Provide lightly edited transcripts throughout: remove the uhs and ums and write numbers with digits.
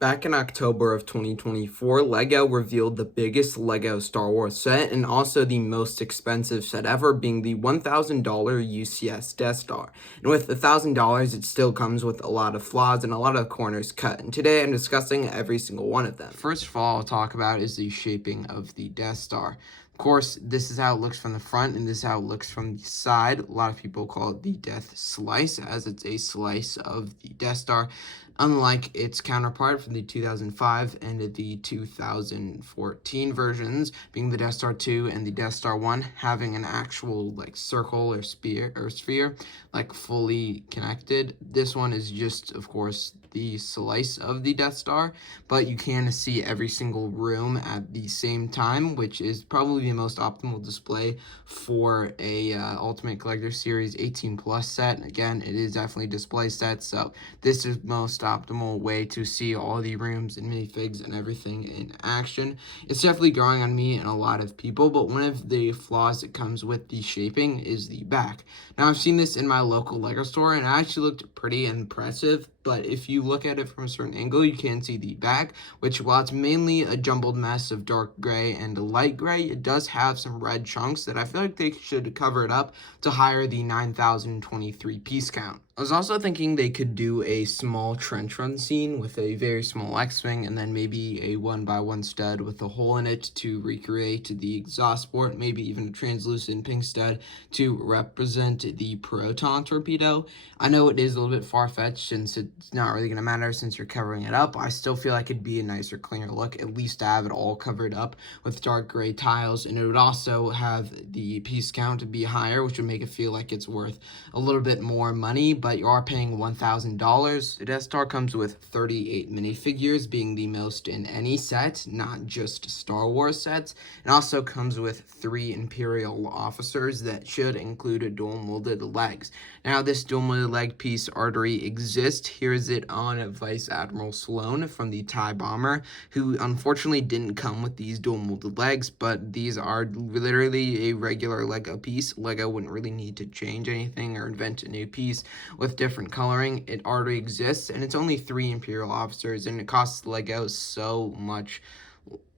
Back in October of 2024, LEGO revealed the biggest LEGO Star Wars set and also the most expensive set ever, being the $1,000 UCS Death Star. And with $1,000, it still comes with a lot of flaws and a lot of corners cut. And today I'm discussing every single one of them. First of all, I'll talk about is the shaping of the Death Star. Of course, this is how it looks from the front, and this is how it looks from the side. A lot of people call it the Death Slice, as it's a slice of the Death Star, unlike its counterpart from the 2005 and the 2014 versions, being the Death Star 2 and the Death Star 1, having an actual circle or sphere, like fully connected. This one is just, of course, the slice of the Death Star, but you can see every single room at the same time, which is probably the most optimal display for a Ultimate Collector Series 18 plus set. And again, it is definitely display set, so this is most optimal way to see all the rooms and minifigs and everything in action. It's definitely growing on me and a lot of people, but one of the flaws that comes with the shaping is the back. Now, I've seen this in my local LEGO store, and it actually looked pretty impressive, but if you look at it from a certain angle, you can see the back, which, while it's mainly a jumbled mess of dark gray and light gray, it does have some red chunks that I feel like they should cover it up to higher the 9,023 piece count. I was also thinking they could do a small trench run scene with a very small X-Wing and then maybe a 1x1 stud with a hole in it to recreate the exhaust port, maybe even a translucent pink stud to represent the proton torpedo. I know it is a little bit far-fetched since it's not really going to matter since you're covering it up. I still feel like it'd be a nicer, cleaner look, at least to have it all covered up with dark gray tiles, and it would also have the piece count to be higher, which would make it feel like it's worth a little bit more money, but you are paying $1,000. The Death Star comes with 38 minifigures, being the most in any set, not just Star Wars sets. It also comes with 3 Imperial officers that should include dual molded legs. Now, this dual molded leg piece already exists. Here's it on Vice Admiral Sloan from the TIE Bomber, who unfortunately didn't come with these dual molded legs, but these are literally a regular LEGO piece. LEGO wouldn't really need to change anything or invent a new piece with different coloring. It already exists, and it's only 3 Imperial officers, and it costs LEGO so much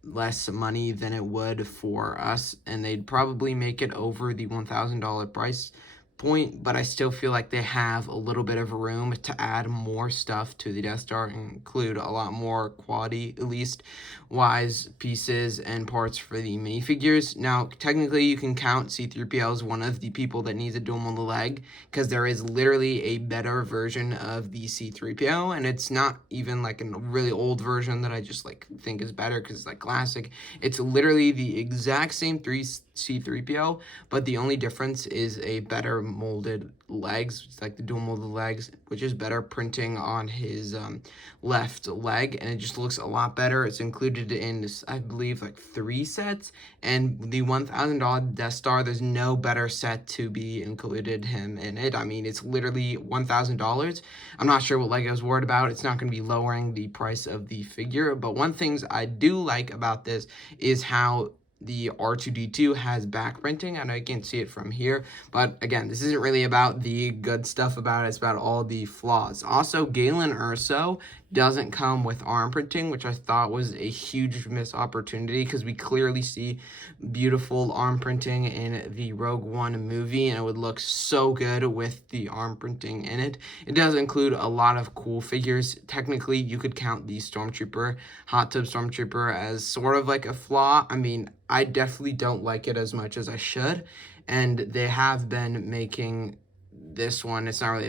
less money than it would for us, and they'd probably make it over the $1,000 price point, but I still feel like they have a little bit of room to add more stuff to the Death Star and include a lot more quality, at least wise pieces and parts for the minifigures. Now, technically, you can count C-3PO as one of the people that needs a dual molded leg, because there is literally a better version of the C-3PO, and it's not even like a really old version that I just think is better because it's classic. It's literally the exact same C-3PO, but the only difference is a better molded legs. It's like the dual molded legs, which is better printing on his left leg, and it just looks a lot better. It's included in, I believe, 3 sets, and the $1,000 Death Star, there's no better set to be included him in it. I mean, it's literally $1,000. I'm not sure what LEGO's worried about. It's not going to be lowering the price of the figure, but one thing I do like about this is how the R2-D2 has back printing. I know you can't see it from here, but again, this isn't really about the good stuff about it. It's about all the flaws. Also, Galen Erso doesn't come with arm printing, which I thought was a huge missed opportunity because we clearly see beautiful arm printing in the Rogue One movie, and it would look so good with the arm printing in it. It does include a lot of cool figures. Technically, you could count the Stormtrooper, Hot Tub Stormtrooper, as sort of like a flaw. I mean, I definitely don't like it as much as I should, and they have been making this one. It's not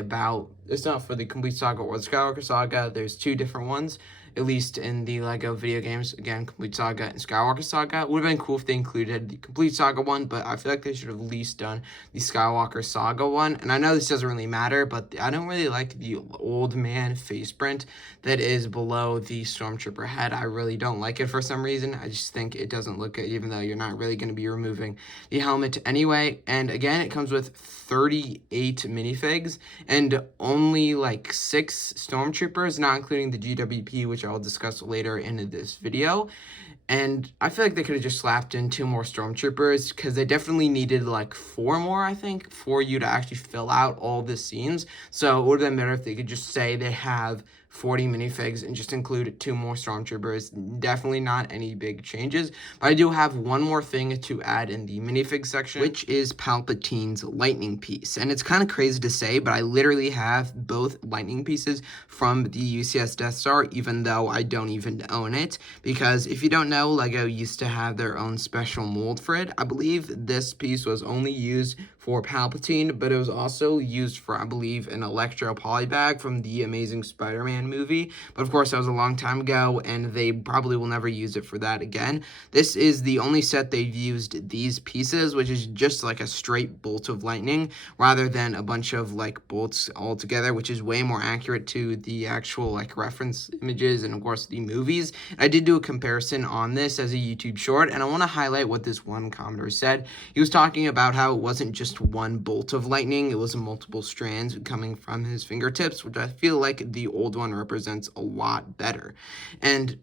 for the Complete Saga or the Skywalker Saga. There's 2 different ones, at least in the LEGO video games. Again, Complete Saga and Skywalker Saga. It would have been cool if they included the Complete Saga one, but I feel like they should have at least done the Skywalker Saga one. And I know this doesn't really matter, but I don't really like the old man face print that is below the Stormtrooper head. I really don't like it for some reason. I just think it doesn't look good, even though you're not really going to be removing the helmet anyway. And again, it comes with 38 minifigs and only 6 Stormtroopers, not including the GWP, which I'll discuss later in this video. And I feel like they could have just slapped in 2 more Stormtroopers, because they definitely needed 4 more, I think, for you to actually fill out all the scenes. So it would have been better if they could just say they have 40 minifigs and just include 2 more stormtroopers. Definitely not any big changes, but I do have one more thing to add in the minifig section, which is Palpatine's lightning piece. And it's kind of crazy to say, but I literally have both lightning pieces from the UCS Death Star, even though I don't even own it, because if you don't know, LEGO used to have their own special mold for it. I believe this piece was only used for Palpatine, but it was also used for, I believe, an Electro polybag from the Amazing Spider-Man movie. But of course, that was a long time ago, and they probably will never use it for that again. This is the only set they've used these pieces, which is just like a straight bolt of lightning, rather than a bunch of like bolts all together, which is way more accurate to the actual like reference images and of course the movies. I did do a comparison on this as a YouTube short, and I want to highlight what this one commenter said. He was talking about how it wasn't just one bolt of lightning, it was multiple strands coming from his fingertips, which I feel like the old one represents a lot better. And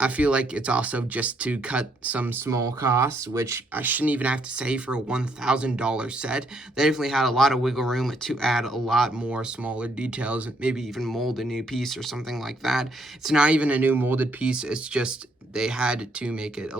I feel like it's also just to cut some small costs, which I shouldn't even have to say for a $1,000 set. They definitely had a lot of wiggle room to add a lot more smaller details, maybe even mold a new piece or something like that. It's not even a new molded piece, it's just they had to make it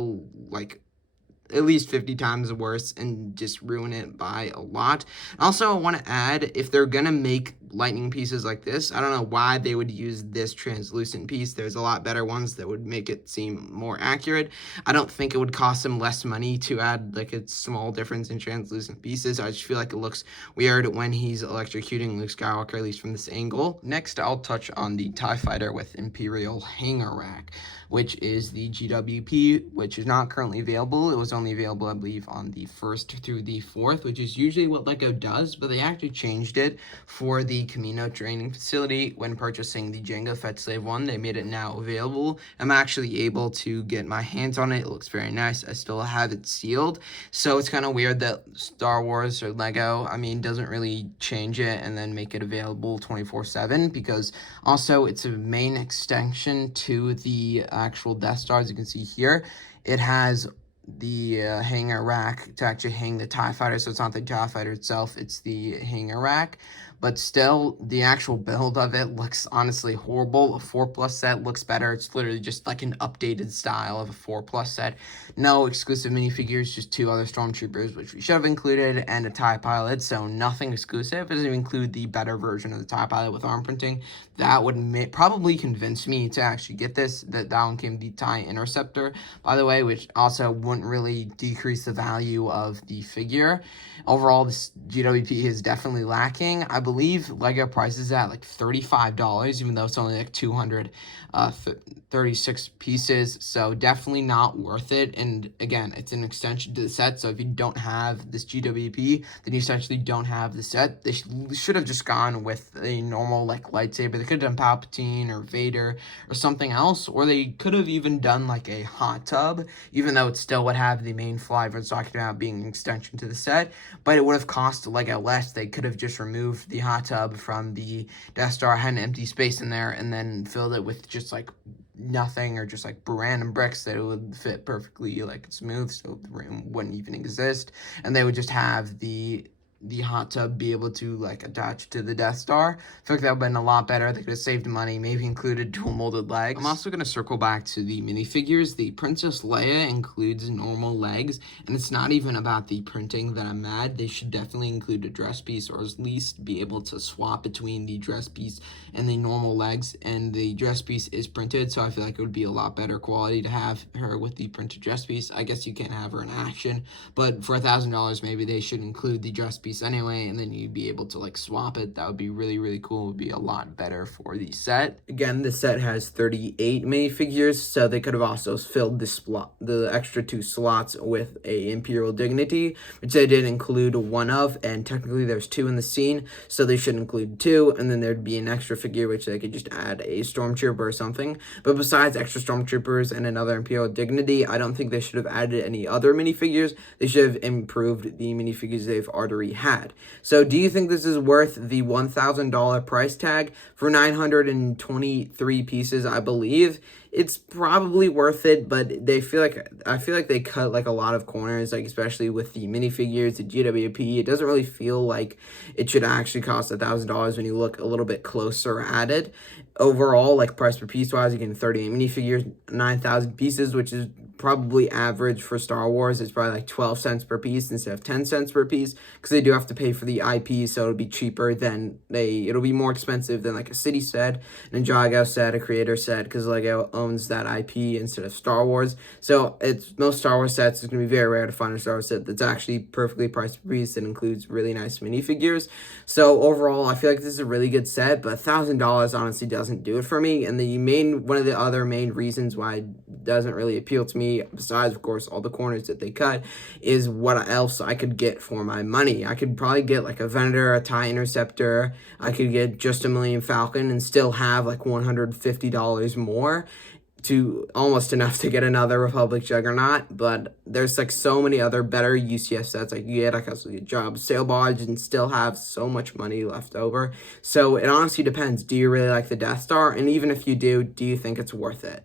at least 50 times worse and just ruin it by a lot. Also, I want to add, if they're going to make lightning pieces like this, I don't know why they would use this translucent piece. There's a lot better ones that would make it seem more accurate. I don't think it would cost them less money to add like a small difference in translucent pieces. I just feel like it looks weird when he's electrocuting Luke Skywalker, at least from this angle. Next, I'll touch on the TIE Fighter with Imperial Hanger Rack, which is the GWP, which is not currently available. It was only available, I believe, on the 1st through the 4th, which is usually what LEGO does, but they actually changed it for the Camino training facility when purchasing the Jango Fett Slave 1. They made it now available. I'm actually able to get my hands on it. It looks very nice. I still have it sealed, so it's kind of weird that Star Wars or LEGO, doesn't really change it and then make it available 24/7, because also it's a main extension to the actual Death Star. As you can see here, it has the hanger rack to actually hang the TIE Fighter, so it's not the TIE Fighter itself, it's the hanger rack. But still, the actual build of it looks honestly horrible. A 4+ set looks better. It's literally just like an updated style of a 4+ set. No exclusive minifigures, just 2 other Stormtroopers, which we should have included, and a TIE Pilot, so nothing exclusive. It doesn't even include the better version of the TIE Pilot with arm printing. That would probably convince me to actually get this. That one came the TIE Interceptor, by the way, which also wouldn't really decrease the value of the figure. Overall, this GWP is definitely lacking. I believe LEGO prices at like $35, even though it's only like 236 pieces, so definitely not worth it. And again, it's an extension to the set, so if you don't have this GWP, then you essentially don't have the set. They should have just gone with a normal like lightsaber. They could have done Palpatine or Vader or something else, or they could have even done like a hot tub, even though it still would have the main fly everyone's talking about being an extension to the set, but it would have cost LEGO less. They could have just removed the hot tub from the Death Star, had an empty space in there, and then filled it with just like nothing, or just like random bricks that it would fit perfectly like smooth, so the room wouldn't even exist, and they would just have the hot tub be able to like attach to the Death Star. I feel like that would have been a lot better. They could have saved money, maybe included dual molded legs. I'm also going to circle back to the minifigures. The Princess Leia includes normal legs, and it's not even about the printing that I'm mad. They should definitely include a dress piece, or at least be able to swap between the dress piece and the normal legs. And the dress piece is printed, so I feel like it would be a lot better quality to have her with the printed dress piece. I guess you can't have her in action, but for $1,000, maybe they should include the dress piece anyway, and then you'd be able to like swap it. That would be really, really cool. It would be a lot better for the set. Again, the set has 38 minifigures, so they could have also filled the extra 2 slots with a Imperial Dignity, which they did include 1 of, and technically there's 2 in the scene, so they should include 2, and then there'd be an extra figure which they could just add a Stormtrooper or something. But besides extra Stormtroopers and another Imperial Dignity, I don't think they should have added any other minifigures. They should have improved the minifigures they've already had. So do you think this is worth the $1,000 price tag for 923 pieces? I believe it's probably worth it, but I feel like they cut like a lot of corners, like especially with the minifigures, the GWP. It doesn't really feel like it should actually cost $1,000 when you look a little bit closer at it. Overall, like price per piece wise, you get 38 minifigures, 9,000 pieces, which is probably average for Star Wars. It's probably like 12 cents per piece instead of 10 cents per piece, because they do have to pay for the IP, so it'll be cheaper than it'll be more expensive than like a city set, an Ninjago set, a creator set, because Lego owns that IP instead of Star Wars. So it's most Star Wars sets, it's going to be very rare to find a Star Wars set that's actually perfectly priced per piece that includes really nice minifigures. So overall, I feel like this is a really good set, but $1,000 honestly doesn't do it for me. And one of the other main reasons why it doesn't really appeal to me, besides of course all the corners that they cut, is what else I could get for my money. I could probably get like a Venator, a TIE Interceptor. I could get just a Millennium Falcon and still have like $150 more, to almost enough to get another Republic Juggernaut. But there's like so many other better UCS sets I could get. I could also get Job Sail Barge and still have so much money left over. So it honestly depends. Do you really like the Death Star? And even if you do you think it's worth it?